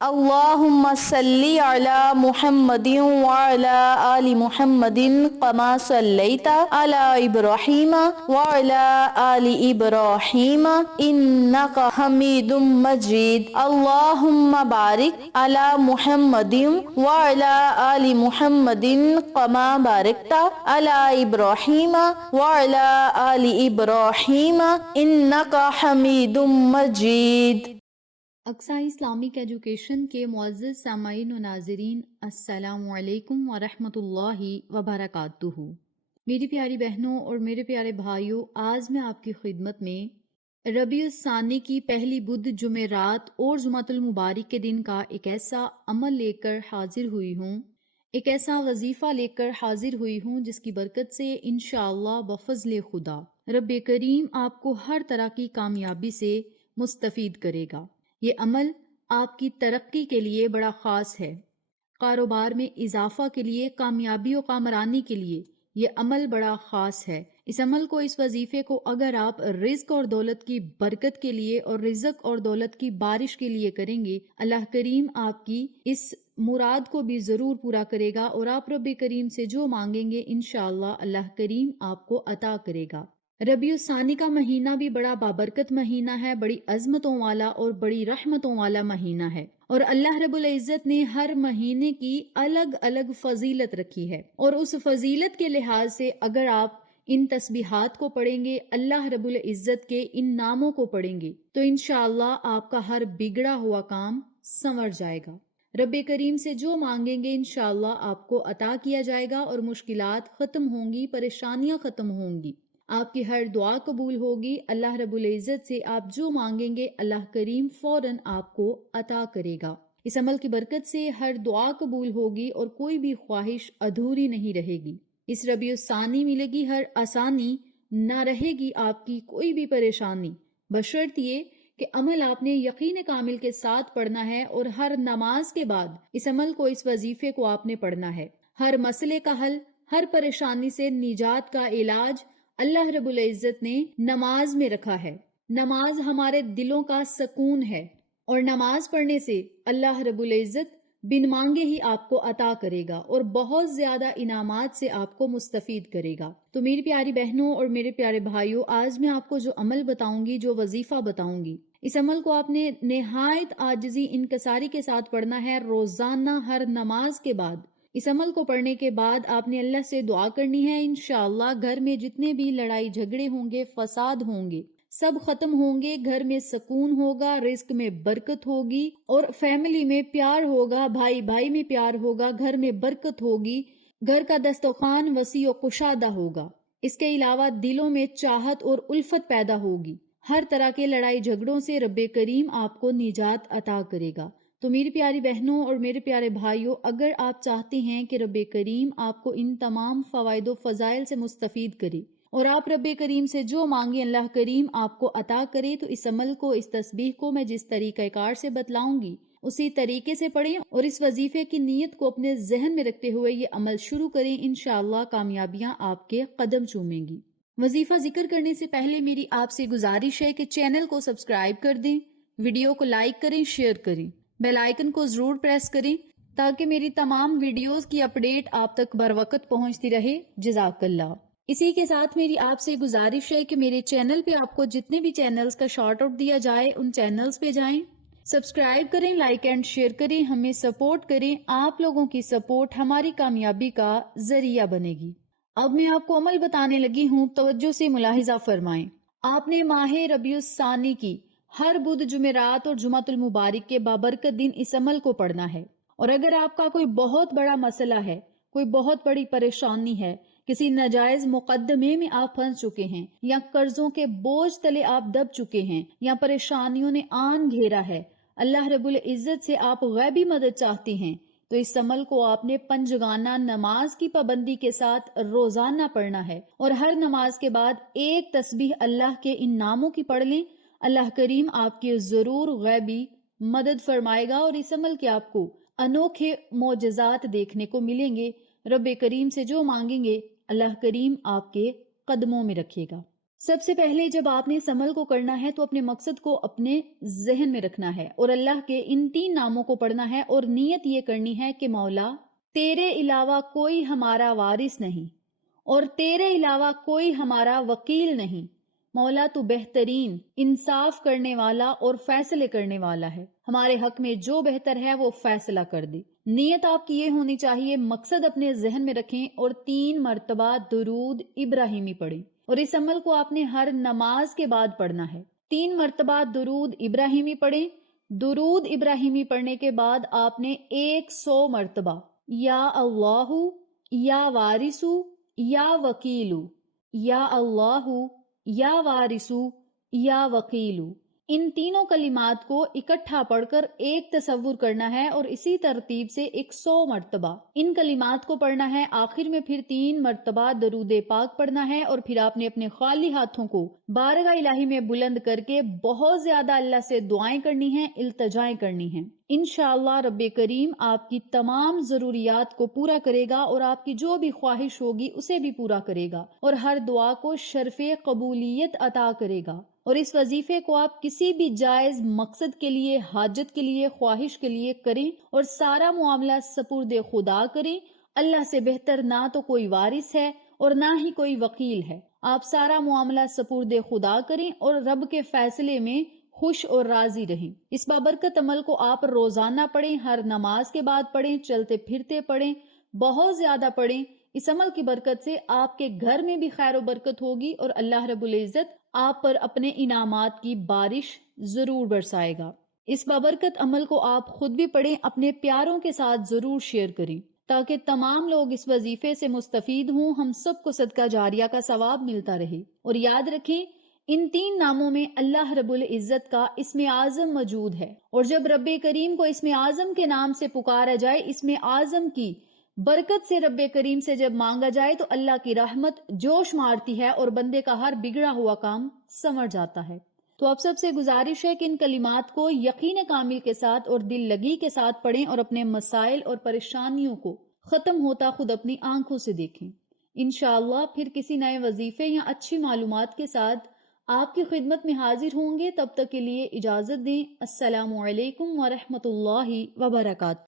اللہم صلی علی محمد وعلی آل محمد کما صلیت علی ابراہیم وعلی آل ابراہیم انک حمید مجید اللہم بارک علی محمد وعلی آل محمد کما بارکت علی ابراہیم وعلی آل ابراہیم انک حمید مجید۔ اقصی اسلامک ایجوکیشن کے معزز سامعین و ناظرین، السلام علیکم ورحمۃ اللہ وبرکاتہ۔ میری پیاری بہنوں اور میرے پیارے بھائیوں، آج میں آپ کی خدمت میں ربیع الثانی کی پہلی بدھ جمعرات اور جمعۃ المبارک کے دن کا ایک ایسا عمل لے کر حاضر ہوئی ہوں، ایک ایسا وظیفہ لے کر حاضر ہوئی ہوں جس کی برکت سے انشاءاللہ بفضل خدا رب کریم آپ کو ہر طرح کی کامیابی سے مستفید کرے گا۔ یہ عمل آپ کی ترقی کے لیے بڑا خاص ہے، کاروبار میں اضافہ کے لیے، کامیابی و کامرانی کے لیے یہ عمل بڑا خاص ہے۔ اس عمل کو، اس وظیفے کو اگر آپ رزق اور دولت کی برکت کے لیے اور رزق اور دولت کی بارش کے لیے کریں گے، اللہ کریم آپ کی اس مراد کو بھی ضرور پورا کرے گا اور آپ رب کریم سے جو مانگیں گے انشاءاللہ اللہ کریم آپ کو عطا کرے گا۔ ربیع الثانی کا مہینہ بھی بڑا بابرکت مہینہ ہے، بڑی عظمتوں والا اور بڑی رحمتوں والا مہینہ ہے، اور اللہ رب العزت نے ہر مہینے کی الگ الگ فضیلت رکھی ہے، اور اس فضیلت کے لحاظ سے اگر آپ ان تسبیحات کو پڑھیں گے، اللہ رب العزت کے ان ناموں کو پڑھیں گے، تو انشاءاللہ آپ کا ہر بگڑا ہوا کام سنور جائے گا۔ رب کریم سے جو مانگیں گے انشاءاللہ آپ کو عطا کیا جائے گا، اور مشکلات ختم ہوں گی، پریشانیاں ختم ہوں گی، آپ کی ہر دعا قبول ہوگی۔ اللہ رب العزت سے آپ جو مانگیں گے اللہ کریم فوراً آپ کو عطا کرے گا۔ اس عمل کی برکت سے ہر دعا قبول ہوگی اور کوئی بھی خواہش ادھوری نہیں رہے گی۔ اس ربیع الثانی ملے گی ہر آسانی، نہ رہے گی آپ کی کوئی بھی پریشانی، بشرط یہ کہ عمل آپ نے یقین کامل کے ساتھ پڑھنا ہے، اور ہر نماز کے بعد اس عمل کو، اس وظیفے کو آپ نے پڑھنا ہے۔ ہر مسئلے کا حل، ہر پریشانی سے نجات کا علاج اللہ رب العزت نے نماز میں رکھا ہے۔ نماز ہمارے دلوں کا سکون ہے، اور نماز پڑھنے سے اللہ رب العزت بن مانگے ہی آپ کو عطا کرے گا اور بہت زیادہ انعامات سے آپ کو مستفید کرے گا۔ تو میری پیاری بہنوں اور میرے پیارے بھائیوں، آج میں آپ کو جو عمل بتاؤں گی، جو وظیفہ بتاؤں گی، اس عمل کو آپ نے نہایت عاجزی انکساری کے ساتھ پڑھنا ہے روزانہ ہر نماز کے بعد۔ اس عمل کو پڑھنے کے بعد آپ نے اللہ سے دعا کرنی ہے، انشاءاللہ گھر میں جتنے بھی لڑائی جھگڑے ہوں گے، فساد ہوں گے، سب ختم ہوں گے، گھر میں سکون ہوگا، رزق میں برکت ہوگی، اور فیملی میں پیار ہوگا، بھائی بھائی میں پیار ہوگا، گھر میں برکت ہوگی، گھر کا دسترخوان وسیع و کشادہ ہوگا۔ اس کے علاوہ دلوں میں چاہت اور الفت پیدا ہوگی، ہر طرح کے لڑائی جھگڑوں سے رب کریم آپ کو نجات عطا کرے گا۔ تو میری پیاری بہنوں اور میرے پیارے بھائیوں، اگر آپ چاہتے ہیں کہ رب کریم آپ کو ان تمام فوائد و فضائل سے مستفید کرے اور آپ رب کریم سے جو مانگیں اللہ کریم آپ کو عطا کرے، تو اس عمل کو، اس تسبیح کو میں جس طریقہ کار سے بتلاؤں گی اسی طریقے سے پڑھیں، اور اس وظیفے کی نیت کو اپنے ذہن میں رکھتے ہوئے یہ عمل شروع کریں، انشاءاللہ کامیابیاں آپ کے قدم چومیں گی۔ وظیفہ ذکر کرنے سے پہلے میری آپ سے گزارش ہے کہ چینل کو سبسکرائب کر دیں، ویڈیو کو لائک کریں، شیئر کریں، بیل آئیکن کو ضرور پریس کریں تاکہ میری تمام ویڈیوز کی اپڈیٹ آپ تک بر وقت پہنچتی رہے۔ جزاک اللہ۔ اسی کے ساتھ میری آپ سے گزارش ہے کہ میرے چینل پہ آپ کو جتنے بھی چینلز کا شارٹ آؤٹ دیا جائے ان چینلز پہ جائیں، سبسکرائب کریں، لائک اینڈ شیئر کریں، ہمیں سپورٹ کریں۔ آپ لوگوں کی سپورٹ ہماری کامیابی کا ذریعہ بنے گی۔ اب میں آپ کو عمل بتانے لگی ہوں، توجہ سے ملاحظہ فرمائیں۔ آپ نے ماہ ربیع الثانی کی ہر بدھ جمعرات اور جمعۃ المبارک کے بابرکت دن اس عمل کو پڑھنا ہے، اور اگر آپ کا کوئی بہت بڑا مسئلہ ہے، کوئی بہت بڑی پریشانی ہے، کسی ناجائز مقدمے میں آپ پھنس چکے ہیں، یا قرضوں کے بوجھ تلے آپ دب چکے ہیں، یا پریشانیوں نے آن گھیرا ہے، اللہ رب العزت سے آپ غیبی مدد چاہتے ہیں، تو اس عمل کو آپ نے پنجگانہ نماز کی پابندی کے ساتھ روزانہ پڑھنا ہے، اور ہر نماز کے بعد ایک تسبیح اللہ کے ان ناموں کی پڑھ لیں۔ اللہ کریم آپ کی ضرور غیبی مدد فرمائے گا، اور اس عمل کے آپ کو انوکھے معجزات دیکھنے کو ملیں گے۔ رب کریم سے جو مانگیں گے اللہ کریم آپ کے قدموں میں رکھے گا۔ سب سے پہلے جب آپ نے اس عمل کو کرنا ہے تو اپنے مقصد کو اپنے ذہن میں رکھنا ہے اور اللہ کے ان 3 ناموں کو پڑھنا ہے اور نیت یہ کرنی ہے کہ مولا تیرے علاوہ کوئی ہمارا وارث نہیں اور تیرے علاوہ کوئی ہمارا وکیل نہیں، مولا تو بہترین انصاف کرنے والا اور فیصلے کرنے والا ہے، ہمارے حق میں جو بہتر ہے وہ فیصلہ کر دے۔ نیت آپ کی یہ ہونی چاہیے، مقصد اپنے ذہن میں رکھیں اور 3 مرتبہ درود ابراہیمی پڑھیں، اور اس عمل کو آپ نے ہر نماز کے بعد پڑھنا ہے۔ 3 مرتبہ درود ابراہیمی پڑھیں۔ درود ابراہیمی پڑھنے کے بعد آپ نے 100 مرتبہ یا اللہ یا وارثو یا وکیلو، یا اللہ یا وارثو یا وکیلو، ان تینوں کلمات کو اکٹھا پڑھ کر ایک تصور کرنا ہے اور اسی ترتیب سے 100 مرتبہ ان کلمات کو پڑھنا ہے۔ آخر میں پھر 3 مرتبہ درود پاک پڑھنا ہے اور پھر آپ نے اپنے خالی ہاتھوں کو بارگاہ الہی میں بلند کر کے بہت زیادہ اللہ سے دعائیں کرنی ہیں، التجائیں کرنی ہیں۔ انشاءاللہ رب کریم آپ کی تمام ضروریات کو پورا کرے گا اور آپ کی جو بھی خواہش ہوگی اسے بھی پورا کرے گا اور ہر دعا کو شرف قبولیت عطا کرے گا۔ اور اس وظیفے کو آپ کسی بھی جائز مقصد کے لیے، حاجت کے لیے، خواہش کے لیے کریں اور سارا معاملہ سپرد خدا کریں۔ اللہ سے بہتر نہ تو کوئی وارث ہے اور نہ ہی کوئی وکیل ہے۔ آپ سارا معاملہ سپرد خدا کریں اور رب کے فیصلے میں خوش اور راضی رہیں۔ اس بابرکت عمل کو آپ روزانہ پڑھیں، ہر نماز کے بعد پڑھیں، چلتے پھرتے پڑھیں، بہت زیادہ پڑھیں۔ اس عمل کی برکت سے آپ کے گھر میں بھی خیر و برکت ہوگی اور اللہ رب العزت آپ پر اپنے انعامات کی بارش ضرور برسائے گا۔ اس بابرکت عمل کو آپ خود بھی پڑھیں، اپنے پیاروں کے ساتھ ضرور شیئر کریں تاکہ تمام لوگ اس وظیفے سے مستفید ہوں، ہم سب کو صدقہ جاریہ کا ثواب ملتا رہے۔ اور یاد رکھیں ان 3 ناموں میں اللہ رب العزت کا اسم اعظم موجود ہے، اور جب رب کریم کو اسم اعظم کے نام سے پکارا جائے، اسم اعظم کی برکت سے رب کریم سے جب مانگا جائے تو اللہ کی رحمت جوش مارتی ہے اور بندے کا ہر بگڑا ہوا کام سنور جاتا ہے۔ تو آپ سب سے گزارش ہے کہ ان کلمات کو یقین کامل کے ساتھ اور دل لگی کے ساتھ پڑھیں اور اپنے مسائل اور پریشانیوں کو ختم ہوتا خود اپنی آنکھوں سے دیکھیں۔ انشاءاللہ پھر کسی نئے وظیفے یا اچھی معلومات کے ساتھ آپ کی خدمت میں حاضر ہوں گے، تب تک کے لیے اجازت دیں۔ السلام علیکم ورحمۃ اللہ وبرکاتہ۔